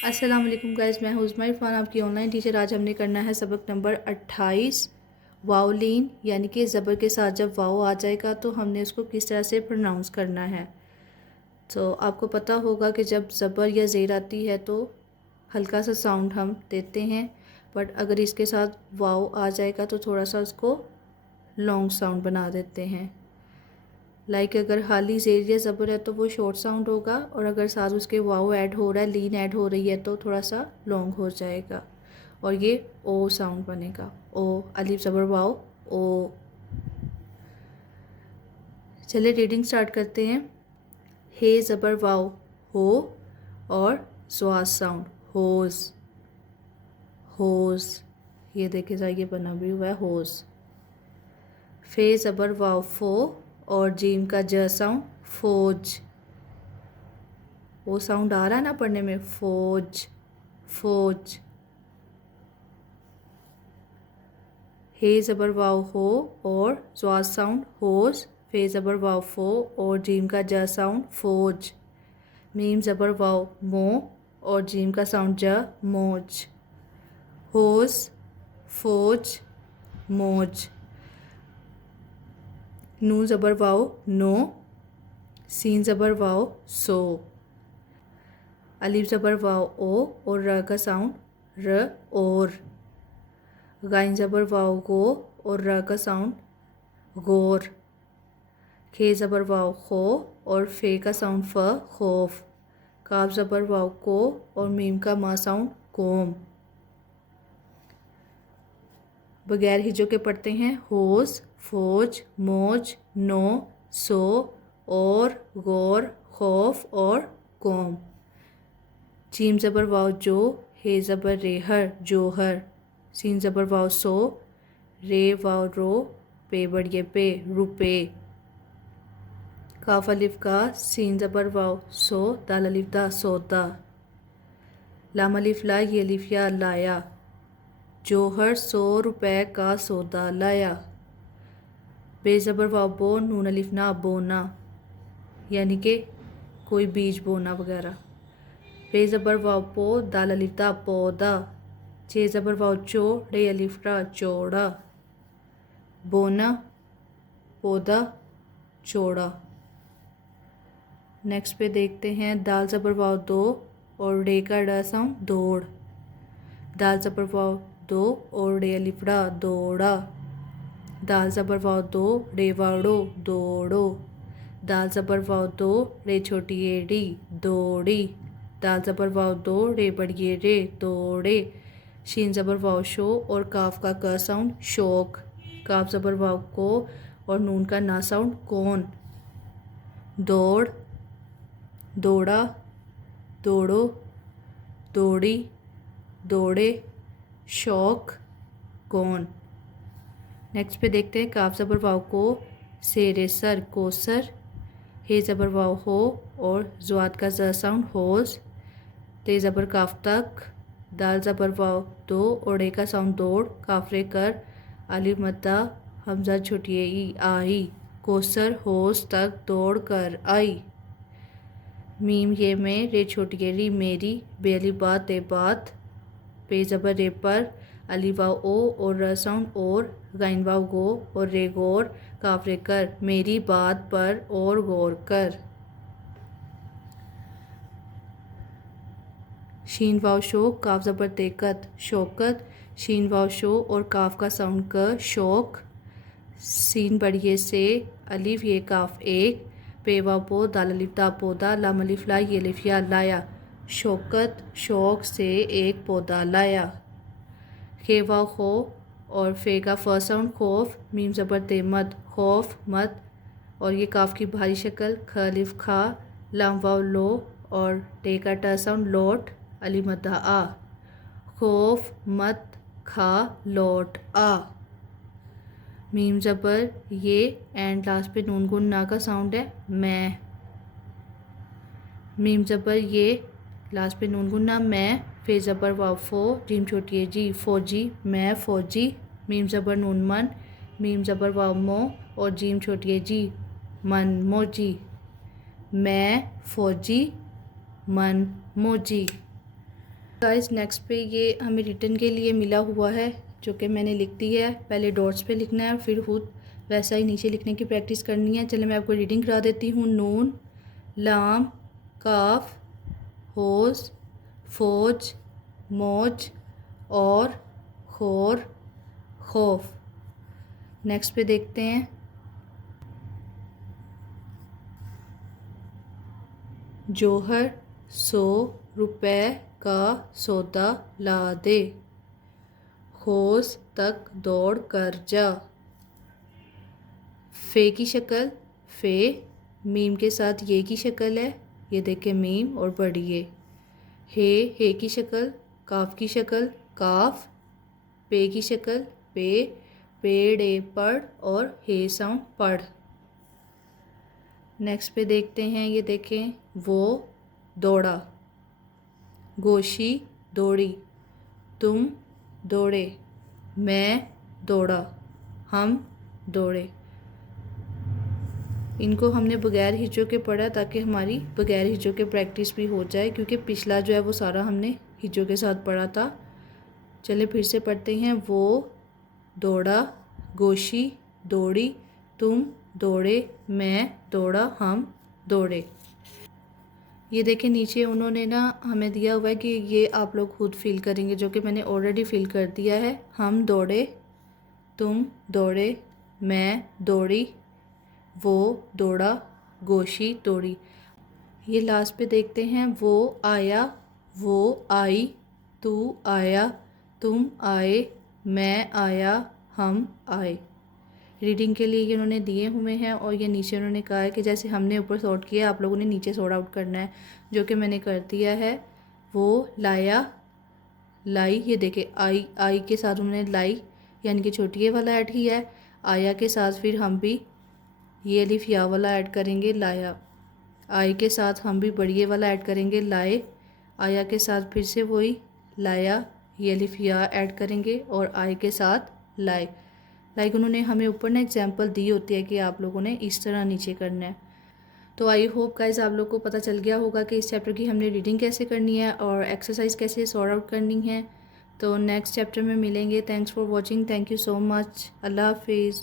अस्सलाम वालेकुम गाइस, मैं हूँ उज़मा इरफान, आपकी ऑनलाइन टीचर। आज हमने करना है सबक नंबर 28 वाओलिन, यानी कि ज़बर के साथ जब वाओ आ जाएगा तो हमने उसको किस तरह से प्रोनाउंस करना है। तो आपको पता होगा कि जब ज़बर या ज़ेर आती है तो हल्का सा साउंड हम देते हैं, बट अगर इसके साथ वाओ आ जाएगा तो थोड़ा सा उसको लॉन्ग साउंड बना देते हैं। लाइक अगर हाली ज़ेर या ज़बर है तो वो शॉर्ट साउंड होगा, और अगर साथ उसके वाओ ऐड हो रहा है, लीन ऐड हो रही है तो थोड़ा सा लॉन्ग हो जाएगा और ये ओ साउंड बनेगा। ओ, अलिफ ज़बर वाओ, ओ। चलिए रीडिंग स्टार्ट करते हैं। हे ज़बर वाओ, हो, और ज़्वाद साउंड, होज़, होज़। ये देखिए ज़रा, ये बना भी हुआ है होज़। फे ज़बर वाओ, फो, और जीम का ज साउंड, फोज। वो साउंड आ रहा है ना पढ़ने में, फौज, फौज। हे ज़बर वाव हो, और ज़्वाद साउंड, होज। फे ज़बर वाव फो, और जीम का ज साउंड, फोज। मीम ज़बर वाव मो, और जीम का साउंड ज, मोज। होज, फोज, मोज। नून ज़बर वाव नो, सीन ज़बर वाव सो। अलिफ ज़बर वाव ओ, और र का साउंड र, और। गाइन ज़बर वाव गो, और र का साउंड गोर। खे ज़बर वाव खो, और फे का साउंड फ, खौफ। काफ ज़बर वाव को, और मीम का मा साउंड कोम। बगैर हिजों के पढ़ते हैं। होज, फौज, मोज, नो, सो, और, गौर, खौफ, और कोम। जीम ज़बर वाव जो, हे ज़बर रेहर, जोहर। सीन ज़बर वाव सो, रे वाव रो, पे बड़िए पे, रुपे। काफ अलिफ का, सीन ज़बर वाव सो, दाल अलिफ दा, सौदा। लाम अलिफ ला, ये अलिफ या, लाया। जोहर 100 रुपए का सौदा लाया। बे ज़बर वाव बो, नून अलिफ ना, बोना, यानी कि कोई बीज बोना वगैरह। पे ज़बर वाव पो, दाल अलिफ दा, पौधा। चे ज़बर वाव चो, रे अलिफ रा, चौड़ा। बोना, पौधा, चौड़ा। नेक्स्ट पे देखते हैं। दाल ज़बर वाव दो, और रे का ड साउंड, दौड़। दाल ज़बर वाव दो, और रे अलिफ रा, दौड़ा। दाल ज़बर वाव दो, रे वावड़ो, दौड़ो। दाल ज़बर वाव दो, रे छोटी एड़ी, दौड़ी। दाल ज़बर वाव दो, रे बड़िए रे, दौड़े। शीन ज़बर वाव शो, और काफ का क साउंड, शौक। काफ ज़बर वाव को, और नून का ना साउंड, कौन। दौड़, दौड़ा, दौड़ो, दौड़ी, दौड़े, शौक, कौन। नेक्स्ट पे देखते हैं। काफ ज़बर वाव को, सेरे सर, कोसर। हे ज़बर वाव हो, और ज़्वाद का ज़ साउंड, होज़। ते ज़बर काफ तक। दाल ज़बर वाव दो, और रे का साउंड, दौड़। काफरे कर, अलिफ मद्दा, हमज़ा छुटिए ई, आई। कोसर, होज़ तक, दौड़ कर आई। मीम ये में, रे छोटिए री, मेरी। बे अलिफ बात, ते बात। पे ज़बर रे पर, अलिफ वाव ओ, और र साउंड, और। गाइन वाव गो, और रे गौर। काफ रे कर, मेरी बात पर और गौर कर। शीन वाव शो, काफ ज़बर तेकत, शौकत। शीन वाव शो, और काफ का साउंड क, शौक। सीन बड़िए से, अलिफ ये काफ एक। पे वाव पो, दाल अलिफ दा, पौधा। लाम अलिफ ला, ये अलिफ या, लाया। शौकत, शौक से एक पौधा लाया। खे वाव खो, और फे का फ साउंड, खौफ। मीम ज़बर ते मत, खौफ, मत। और ये काफ की भारी शक्ल, ख अलिफ खा। लाम वाव लो, और टे का ट साउंड, लोट। अली मद्दा आ। खौफ, मत, खा, लोट, आ। मीम ज़बर ये, एंड लास्ट पे नून गुन ना का साउंड है, मैं। मीम ज़बर ये, लास्ट पे नून गुन ना, मैं। फे ज़बर वाव फो, जीम छोटी है जी, फौजी, मैं फौजी। मीम ज़बर नून मन, मीम ज़बर वाव मो, और जीम छोटी है जी, मन, मोजी। मैं फौजी, मन, मोजी। गाइस नेक्स्ट पे ये हमें रिटर्न के लिए मिला हुआ है, जो कि मैंने लिख दी है। पहले डॉट्स पे लिखना है और फिर खुद वैसा ही नीचे लिखने की प्रैक्टिस करनी है। चलिए मैं आपको रीडिंग करा देती हूँ। नून, लाम, काफ, होज, फौज, मौज, और, खोर, खौफ। नेक्स्ट पे देखते हैं। जौहर 100 रुपए का सौदा ला दे, होश तक दौड़ कर जा। फे की शक्ल फे, मीम के साथ ये की शक्ल है, ये देखें मीम और पढ़िए। हे की शक्ल, काफ की शक्ल काफ, पे की शक्ल पे, पेड़ ए पढ़ और हे साउंड पढ़। नेक्स्ट पे देखते हैं, ये देखें वो दौड़ा, गोशी दौड़ी, तुम दौड़े, मैं दौड़ा, हम दौड़े। इनको हमने बगैर हिज्जों के पढ़ा ताकि हमारी बगैर हिज्जों के प्रैक्टिस भी हो जाए, क्योंकि पिछला जो है वो सारा हमने हिज्जों के साथ पढ़ा था। चले फिर से पढ़ते हैं। वो दौड़ा, गोशी दौड़ी, तुम दौड़े, मैं दौड़ा, हम दौड़े। ये देखें नीचे उन्होंने ना हमें दिया हुआ है कि ये आप लोग खुद फील करेंगे, जो कि मैंने ऑलरेडी फील कर दिया है। हम दौड़े, तुम दौड़े, मैं दौड़ी, वो दौड़ा, गोशी दौड़ी। ये लास्ट पे देखते हैं। वो आया, वो आई, तू आया, तुम आए, मैं आया, हम आए। रीडिंग के लिए ये उन्होंने दिए हुए हैं और ये नीचे उन्होंने कहा है कि जैसे हमने ऊपर सॉर्ट किया आप लोगों ने नीचे सॉर्ट आउट करना है, जो कि मैंने कर दिया है। वो लाया, लाई, ये देखे आई के साथ उन्होंने लाई यानी कि छोटी ए वाला ऐड किया है। आया के साथ फिर हम भी ये अलिफ या वाला ऐड करेंगे, लाया। आई के साथ हम भी बड़ी ए वाला ऐड करेंगे, लाए। आया के साथ फिर से वही लाया, ये अलिफ या ऐड करेंगे और आई के साथ लाए। लाइक उन्होंने हमें ऊपर ना एग्जाम्पल दी होती है कि आप लोगों ने इस तरह नीचे करना है। तो आई होप गाइस आप लोग को पता चल गया होगा कि इस चैप्टर की हमने रीडिंग कैसे करनी है और एक्सरसाइज कैसे सॉर्ट आउट करनी है। तो नेक्स्ट चैप्टर में मिलेंगे। Thanks for watching, thank you so much, अल्लाह हाफिज़।